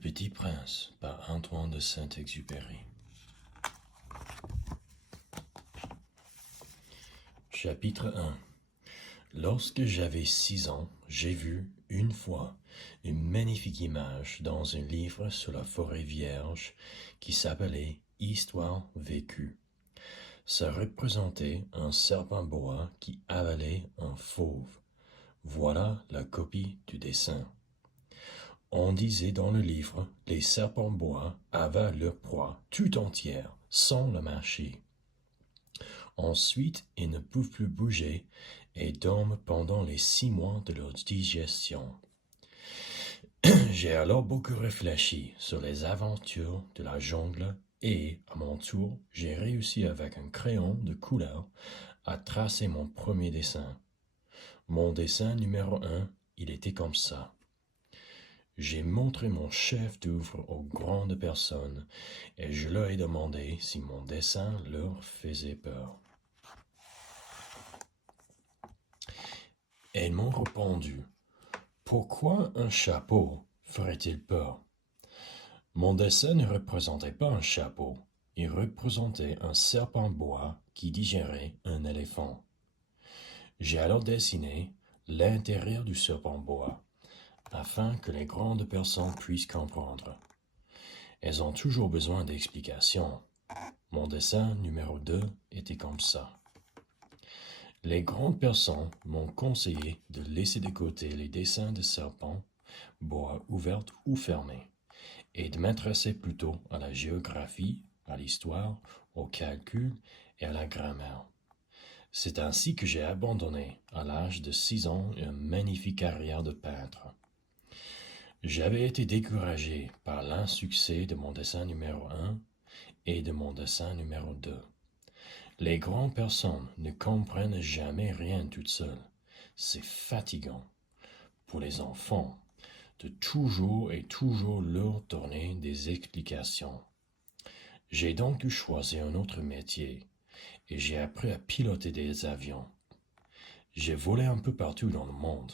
Petit Prince par Antoine de Saint-Exupéry. Chapitre 1. Lorsque j'avais 6 ans, j'ai vu, une fois, une magnifique image dans un livre sur la forêt vierge qui s'appelait Histoire vécue. Ça représentait un serpent boa qui avalait un fauve. Voilà la copie du dessin. On disait dans le livre, les serpents bois avalent leur proie tout entière, sans le mâcher. Ensuite, ils ne peuvent plus bouger et dorment pendant les 6 mois de leur digestion. J'ai alors beaucoup réfléchi sur les aventures de la jungle et, à mon tour, j'ai réussi avec un crayon de couleur à tracer mon premier dessin. Mon dessin numéro 1, il était comme ça. J'ai montré mon chef d'œuvre aux grandes personnes et je leur ai demandé si mon dessin leur faisait peur. Elles m'ont répondu, « Pourquoi un chapeau ferait-il peur ?» Mon dessin ne représentait pas un chapeau, il représentait un serpent bois qui digérait un éléphant. J'ai alors dessiné l'intérieur du serpent bois, afin que les grandes personnes puissent comprendre. Elles ont toujours besoin d'explications. Mon dessin numéro 2 était comme ça. Les grandes personnes m'ont conseillé de laisser de côté les dessins de serpents, bois ouverts ou fermés, et de m'intéresser plutôt à la géographie, à l'histoire, au calcul et à la grammaire. C'est ainsi que j'ai abandonné, à l'âge de 6 ans, une magnifique carrière de peintre. J'avais été découragé par l'insuccès de mon dessin numéro 1 et de mon dessin numéro 2. Les grandes personnes ne comprennent jamais rien toutes seules. C'est fatigant pour les enfants de toujours et toujours leur donner des explications. J'ai donc dû choisir un autre métier et j'ai appris à piloter des avions. J'ai volé un peu partout dans le monde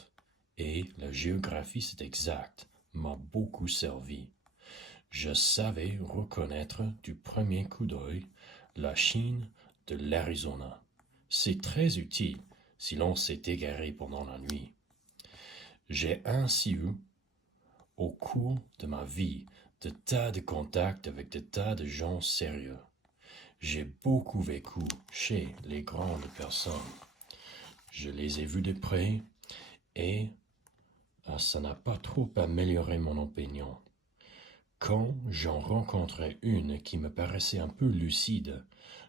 et la géographie, c'est exact, m'a beaucoup servi. Je savais reconnaître du premier coup d'œil la Chine de l'Arizona. C'est très utile si l'on s'est égaré pendant la nuit. J'ai ainsi eu, au cours de ma vie, de tas de contacts avec de tas de gens sérieux. J'ai beaucoup vécu chez les grandes personnes. Je les ai vus de près et ça n'a pas trop amélioré mon opinion. Quand j'en rencontrais une qui me paraissait un peu lucide,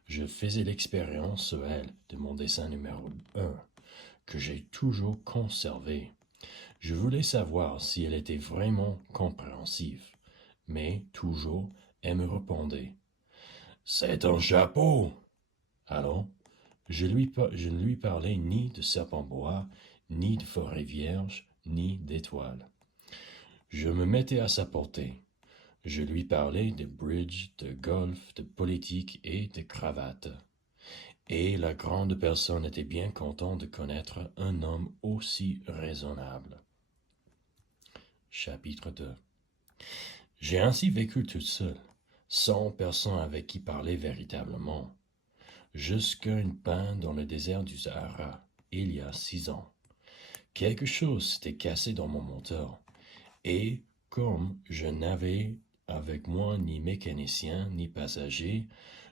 je faisais l'expérience sur elle de mon dessin numéro 1, que j'ai toujours conservé. Je voulais savoir si elle était vraiment compréhensive, mais toujours elle me répondait « C'est un chapeau !» Alors, je ne lui parlais ni de serpent bois, ni de forêt vierge, ni d'étoiles. Je me mettais à sa portée. Je lui parlais de bridge, de golf, de politique et de cravate. Et la grande personne était bien contente de connaître un homme aussi raisonnable. Chapitre 2. J'ai ainsi vécu toute seule, sans personne avec qui parler véritablement, jusqu'à une panne dans le désert du Sahara, il y a 6 ans. Quelque chose s'était cassé dans mon moteur, et comme je n'avais avec moi ni mécanicien ni passager,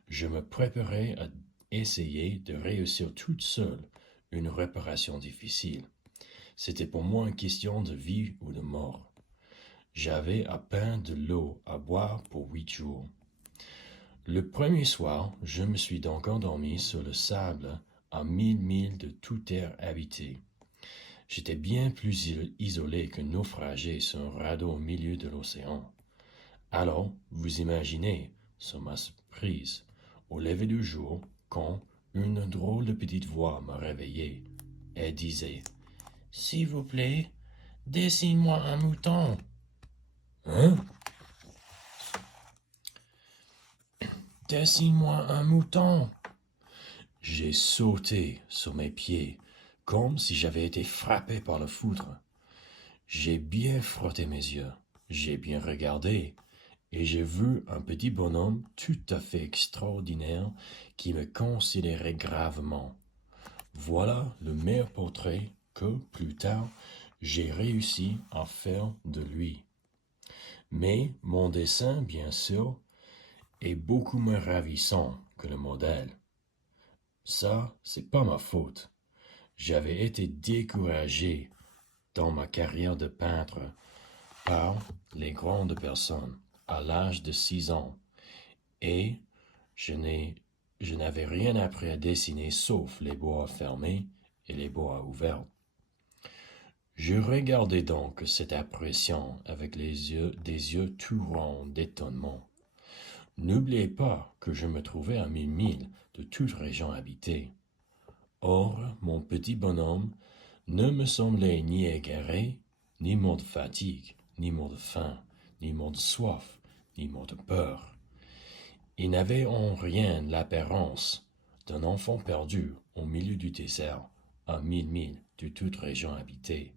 je me préparais à essayer de réussir toute seule une réparation difficile. C'était pour moi une question de vie ou de mort. J'avais à peine de l'eau à boire pour 8 jours. Le premier soir, je me suis donc endormi sur le sable à 1000 milles de toute terre habitée. J'étais bien plus isolé qu'un naufragé sur un radeau au milieu de l'océan. Alors, vous imaginez, sur ma surprise, au lever du jour, quand une drôle de petite voix m'a réveillé. Elle disait « S'il vous plaît, dessine-moi un mouton. » Hein? Dessine-moi un mouton. J'ai sauté sur mes pieds, comme si j'avais été frappé par le foudre. J'ai bien frotté mes yeux. J'ai bien regardé et j'ai vu un petit bonhomme tout à fait extraordinaire qui me considérait gravement. Voilà le meilleur portrait que, plus tard, j'ai réussi à faire de lui. Mais mon dessin, bien sûr, est beaucoup moins ravissant que le modèle. Ça, c'est pas ma faute. J'avais été découragé dans ma carrière de peintre par les grandes personnes à l'âge de 6 ans et je n'avais rien appris à dessiner sauf les bois fermés et les bois ouverts. Je regardais donc cette apparition avec des yeux tout ronds d'étonnement. N'oubliez pas que je me trouvais à 1000 milles de toute région habitée. Or, mon petit bonhomme ne me semblait ni égaré, ni mort de fatigue, ni mort de faim, ni mort de soif, ni mort de peur. Il n'avait en rien l'apparence d'un enfant perdu au milieu du désert, à 1000 milles de toute région habitée.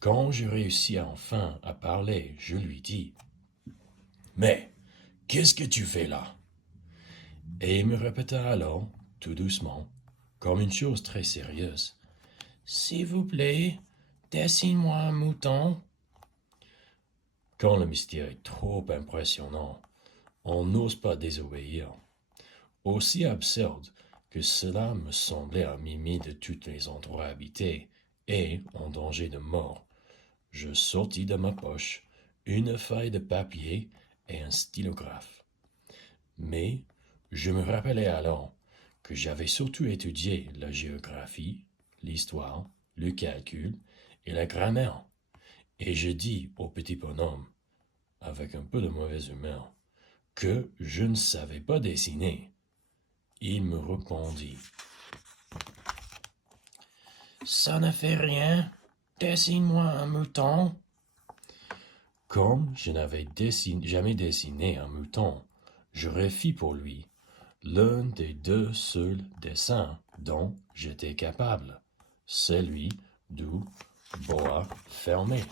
Quand je réussis enfin à parler, je lui dis: Mais qu'est-ce que tu fais là? Et il me répéta alors, tout doucement, comme une chose très sérieuse: S'il vous plaît, dessine-moi un mouton. Quand le mystère est trop impressionnant, on n'ose pas désobéir. Aussi absurde que cela me semblait à Mimi de tous les endroits habités et en danger de mort, je sortis de ma poche une feuille de papier et un stylographe. Mais je me rappelais alors que j'avais surtout étudié la géographie, l'histoire, le calcul et la grammaire, et je dis au petit bonhomme, avec un peu de mauvaise humeur, que je ne savais pas dessiner. Il me répondit: Ça ne fait rien, dessine-moi un mouton. Comme je n'avais jamais dessiné un mouton, je refis pour lui l'un des deux seuls dessins dont j'étais capable, celui du boa fermé.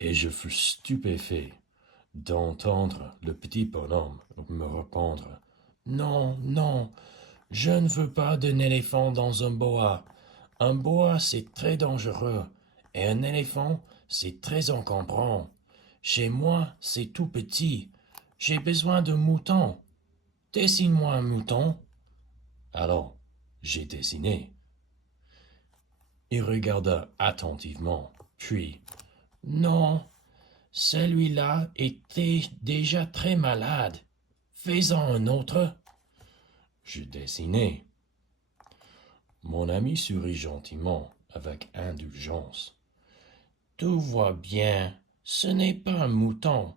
Et je fus stupéfait d'entendre le petit bonhomme me répondre: Non, non, je ne veux pas d'un éléphant dans un boa. Un boa, c'est très dangereux, et un éléphant, c'est très encombrant. Chez moi, c'est tout petit. J'ai besoin d'un mouton. Dessine-moi un mouton. Alors, j'ai dessiné. Il regarda attentivement, puis: Non, celui-là était déjà très malade. Fais-en un autre. Je dessinai. Mon ami sourit gentiment, avec indulgence. Tout va bien, ce n'est pas un mouton,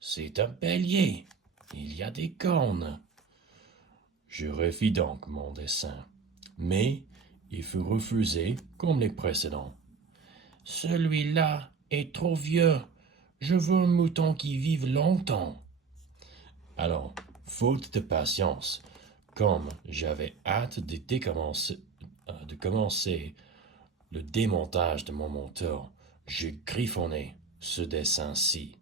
c'est un bélier. Il y a des cornes. Je refis donc mon dessin, mais il fut refusé comme les précédents. Celui-là est trop vieux. Je veux un mouton qui vive longtemps. Alors, faute de patience, comme j'avais hâte de commencer le démontage de mon moteur, je griffonnai ce dessin-ci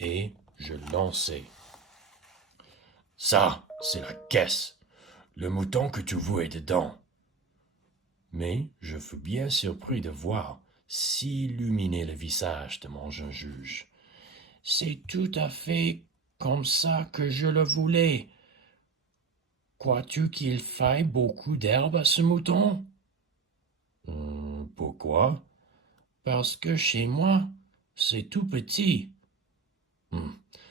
et je lançai. Ça, c'est la caisse. Le mouton que tu vois est dedans. Mais je fus bien surpris de voir s'illuminer le visage de mon jeune juge. C'est tout à fait comme ça que je le voulais. Crois-tu qu'il faille beaucoup d'herbe à ce mouton? Pourquoi? Parce que chez moi, c'est tout petit.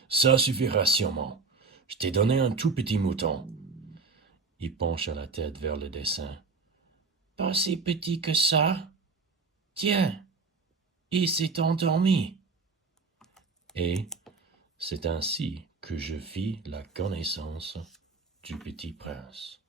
Ça suffira sûrement. Je t'ai donné un tout petit mouton. Il pencha la tête vers le dessin. Pas si petit que ça. Tiens, il s'est endormi. Et c'est ainsi que je fis la connaissance du petit prince.